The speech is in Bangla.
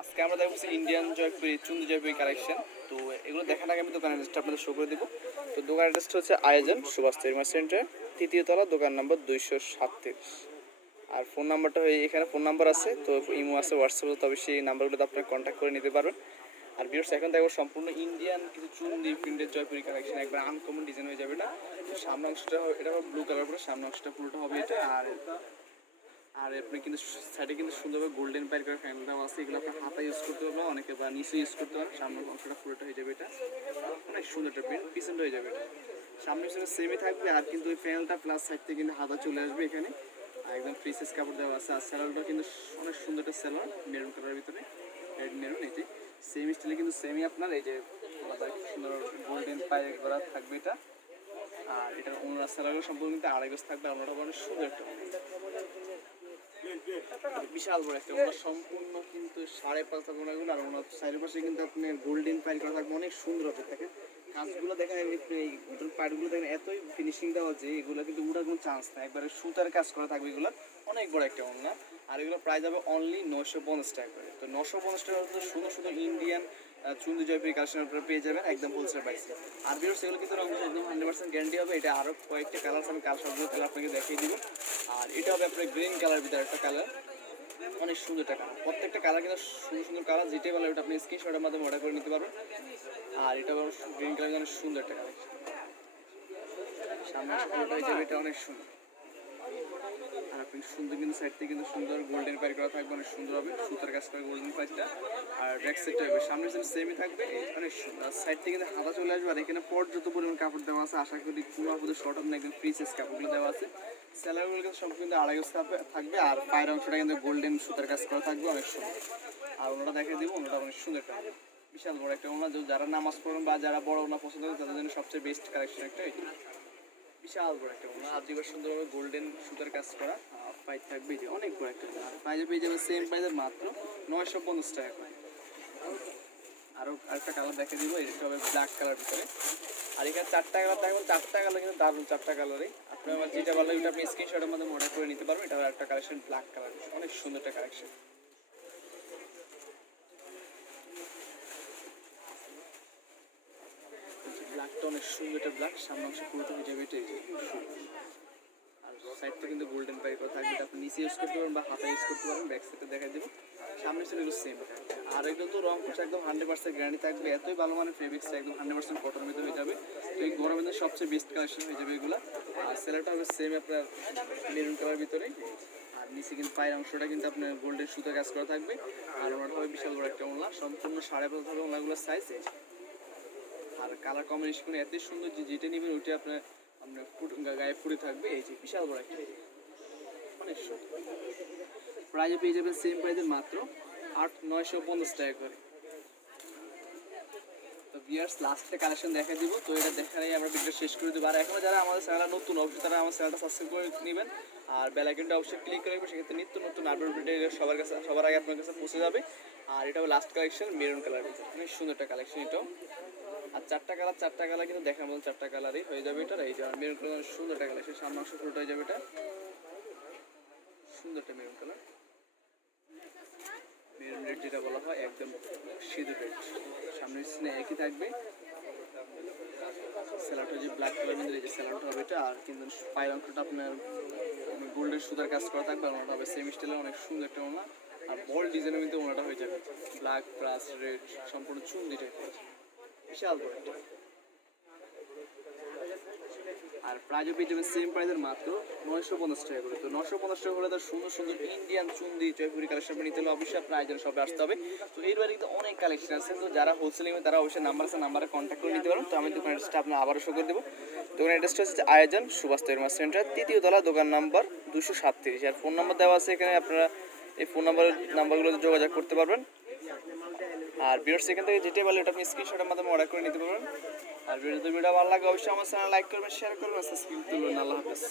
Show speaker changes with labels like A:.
A: আজকে আমরা দেখব ইন্ডিয়ান জয়পুরি চুন্দি জয়পুরি কালেকশন তো এগুলো দেখার আগে আমি দোকানের অ্যাড্রেসটা আপনাদের শো করে দেবো। তো দোকান অ্যাড্রেসটা হচ্ছে আয়োজন, সুভাষ তেরমা সেন্টার তৃতীয় তলা, দোকান নম্বর দুইশো সাতত্রিশ আর ফোন নাম্বারটা হয়ে, এখানে ফোন নাম্বার আছে, তো ইমো আছে হোয়াটসঅ্যাপ তবে সেই নাম্বারগুলোতে আপনারা কন্ট্যাক্ট করে নিতে পারবেন। আর বিয়ার্স এখন দেখব সম্পূর্ণ ইন্ডিয়ান কিছু চুন্দি প্রিন্টের জয়পুরি কালেকশন একবার আনকমন ডিজাইন হয়ে যাবে এটা সামনে অংশটা, এটা ব্লু কালার করে সামনে অংশটা পুরোটা হবে এটা, আর আর আপনি কিন্তু সাইডে কিন্তু সুন্দরভাবে গোল্ডেন পাইল করে ফ্যান দেওয়া আছে, এগুলো আপনার হাতা ইউজ করতে পারবেন অনেকে বা নিচে ইউজ করতে পারেন সামনের অংশটা পুরোটা হয়ে যাবে এটা। অনেক সুন্দর একটা প্রিন্ট পিছনটা হয়ে যাবে এটা। সামনে পিছনে সেমই থাকবে, আর কিন্তু ওই প্যানেলটা প্লাস সাইড থেকে কিন্তু হাতা চলে আসবে এখানে। আর একদম ফ্রিসেস কাপড় দেওয়া আছে, আর স্যালাডটা কিন্তু অনেক সুন্দর একটা স্যালাড মেরুন কালারের ভিতরে রেড মেরুন এই যে সেম স্টাইলে কিন্তু সেমই আপনার, এই যে আলাদা সুন্দর গোল্ডেন পায়ে করা থাকবে এটা। আর এটা ওনার স্যালাডও সম্পূর্ণ কিন্তু আড়াই গজ থাকবে ওনাটা অনেক সুন্দর একটা বিশাল বড় একটা ওনার সম্পূর্ণ কিন্তু সাড়ে পাঁচ থাকবে ওনাগুলো আর ওনার চারিপাশে কিন্তু আপনার গোল্ডেন পাইল করা থাকবে অনেক সুন্দর হবে দেখেন। কাজগুলো দেখেন এই পাইলগুলো দেখেন এতই ফিনিশিং দেওয়া যে এগুলো কিন্তু কোনো চান্স নাই। একবারে সুতার কাজ করা থাকবে এগুলো অনেক বড় একটা ওনার। আর এগুলো প্রায় যাবে অনলি নশো পঞ্চাশ টাকা করে। তো নশো পঞ্চাশ টাকা শুধু সুন্দর সুন্দর ইন্ডিয়ান চুন্দি জয়পুরি কালেকশন আপনারা পেয়ে যাবেন, একদম হোলসেল প্রাইসে আর বিরোধ সেগুলো কিন্তু রঙ একদম হান্ড্রেড পার্সেন্ট গ্যারান্টি হবে। এটা আরও কয়েকটা কালার আমি কালার সবগুলো তাহলে আপনাকে দেখিয়ে দিব। আর এটা হবে আপনার গ্রিন কালার ভিতরে একটা কালার অনেক সুন্দর একটা কালার প্রত্যেকটা কালার কিন্তু সুন্দর সুন্দর কালার যেটাই বলে ওটা আপনি স্ক্রিনশটের মাধ্যমে অর্ডার করে নিতে পারবেন। আর এটা গ্রিন কালার অনেক সুন্দর একটা কালার সামনে এটা অনেক সুন্দর। আপনি সুন্দর কিন্তু সাইড থেকে কিন্তু সুন্দর গোল্ডেন পাই করা থাকবে, অনেক সুন্দর হবে। সুতার কাজ করে গোল্ডেন পাইটা আর ব্যাক সাইডটা হবে সামনে সাইড সেমই থাকবে। অনেক আর সাইড থেকে কিন্তু হাতা চলে আসবে আর এখানে পর্যাপ্ত পরিমাণ কাপড় দেওয়া আছে। আশা করি কোনো আপদের শর্ট না একদম ফ্রি সাইজ কাপড়গুলো দেওয়া আছে। স্যালারিগুলো কিন্তু সব কিন্তু আড়াই গজ থাকবে থাকবে। আর পায়ের অংশটা কিন্তু গোল্ডেন সুতার কাজ করা থাকবে, অনেক সুন্দর। আর ওনাটা দেখে দিব, ওনাটা অনেক সুন্দর একটা বিশাল বড় একটা ওনা। যারা নামাজ পড়েন বা যারা বড় ওনা পছন্দ করে তাদের জন্য সবচেয়ে বেস্ট কালেকশন একটা এটা। বিশাল বড় একটা ওনা আর দুবার সুন্দরভাবে গোল্ডেন সুতার কাজ করা পাইপ থাকবে যে অনেক বড় একটা ওনা আর প্রাইজে পেয়ে যাবে সেম প্রাইজের মাত্র নয়শো পঞ্চাশ টাকা করে। আরও আরেকটা কালার দেখে দিব এটা হবে ব্ল্যাক কালার ভিতরে। আর এখানে চারটা কালার থাকবে চারটা কালার কিন্তু দারুণ চারটা কালারই আপনি আমার যেটা ভালো ওটা আপনি স্ক্রিনশটের মধ্যে অর্ডার করে নিতে পারবেন এটা একটা কালেকশন ব্ল্যাক কালার অনেক সুন্দর একটা কালেকশন ব্ল্যাকটা অনেক সুন্দর একটা ব্ল্যাক সামনে অংশ পুরোটা হয়ে যাবে এটা আর সাইডটা কিন্তু গোল্ডেন পাই থাকবে, এটা আপনি নিচে ইউজ করতে পারবেন বা হাতে ইউজ করতে পারবেন ব্যাক সাইডটা দেখা দেবো। সামনে ছিল সেম আর এগুলো তো রং কোর্স একদম হান্ড্রেড পার্সেন্ট গ্যারান্টি থাকবে, এতই ভালো মানের ফেব্রিক্স একদম হান্ড্রেড পার্সেন্ট কটনের ভিতরে হয়ে যাবে। তো এই গরমের মধ্যে সবচেয়ে বেস্ট কালেকশন হয়ে যাবে এগুলো। আর সেলারটা হবে সেম আপনার মেরুন কালার ভিতরে। আর নিচে কিন্তু পায়ের অংশটা কিন্তু আপনার গোল্ডের সুতো কাজ করা থাকবে। আর ওনার হবে বিশাল বড় একটা ওনলা সম্পূর্ণ সাড়ে পাঁচ হবে ওনাগুলোর সাইজ কালার কম্বিনেশন এতই সুন্দর যে যেটা নেবেন ওইটা আপনার আপনার ফুট গায়ে ফুটে থাকবে। এই যে বিশাল বড় একটা অনেক সুন্দর প্রাইজে পেয়ে যাবেন সেম প্রাইজের মাত্র আট, নয়শো পঞ্চাশ টাকা করে। তো বিয়ার্স লাস্টে কালেকশন দেখা দিব। তো এটা দেখালেই আমরা ভিডিও শেষ করে দেবো। আর এখনও যারা আমাদের চ্যানেল নতুন, অবশ্যই তারা আমার চ্যানেলটা সাবস্ক্রাইব করে নেবেন। আর বেলাইকনটা অবশ্যই ক্লিক করে সেক্ষেত্রে নিত্য নতুন আপডেট ভিডিও সবার কাছে, সবার আগে আপনার কাছে পৌঁছে যাবে। আর এটা লাস্ট কালেকশন মেরুন কালার অনেক সুন্দর একটা কালেকশন এটাও। আর চারটা কালার চারটা কালার কিন্তু দেখার মতো চারটা কালারই হয়ে যাবে এটা এই যে মেরুন কালার সুন্দর একটা কালার সামনে অংশ পুরোটা হয়ে যাবে এটা। সুন্দর একটা মেরুন কালার মেরুন রেড যেটা বলা হয়, একদম সিঁদুর রেড সামনের সিনে একই থাকবে। স্যালাডটা যে ব্ল্যাক কালার মধ্যে এই যে স্যালাডটা হবে এটা। আর কিন্তু পায়ের অংশটা আপনার গোল্ডেন সুতার কাজ করা থাকবে, আর ওনাটা হবে সেমি স্টাইলে অনেক সুন্দর একটা ওনা। আর বল ডিজাইনের মধ্যে ওনাটা হয়ে যাবে। ব্ল্যাক প্লাস রেড সম্পূর্ণ চুন দিতে আর প্রাইজও পেয়ে যাবেন সেম প্রাইজের মাত্র নয়শো পঞ্চাশ টাকা করে। তো নশো পঞ্চাশ টাকা করে তার সুন্দর সুন্দর ইন্ডিয়ান চুন্দি জয়পুরি কালেকশন নিতে হলে অবশ্যই আপনার আয়োজন সবে আসতে হবে। তো এর বাইরে কিন্তু অনেক কালেকশন আছে। তো যারা হোলসেল নেবেন তারা অবশ্যই নাম্বার আছে নাম্বারে কন্ট্যাক্ট করে নিতে পারেন। তো আমি দোকান অ্যাড্রেসটা আপনার আবারও শো করে দেবো। দোকান অ্যাড্রেসটা হচ্ছে আয়োজন সুভাষ তৈরমা সেন্টার তৃতীয় তলা, দোকান নাম্বার দুশো সাতত্রিশ। আর ফোন নাম্বার দেওয়া আছে এখানে, আপনারা এই ফোন নাম্বারের নাম্বারগুলোতে যোগাযোগ করতে পারবেন। আর ভিডিওর সেখান থেকে যেটাই ভালো ওটা আপনি স্ক্রিনশটের মাধ্যমে অর্ডার করে নিতে পারবেন। আর ভিডিওতে ভিডিও ভালো লাগে অবশ্যই আমার চ্যানেল লাইক করবেন শেয়ার করবেন সাবস্ক্রাইব করবেন। আল্লাহ হাফেজ।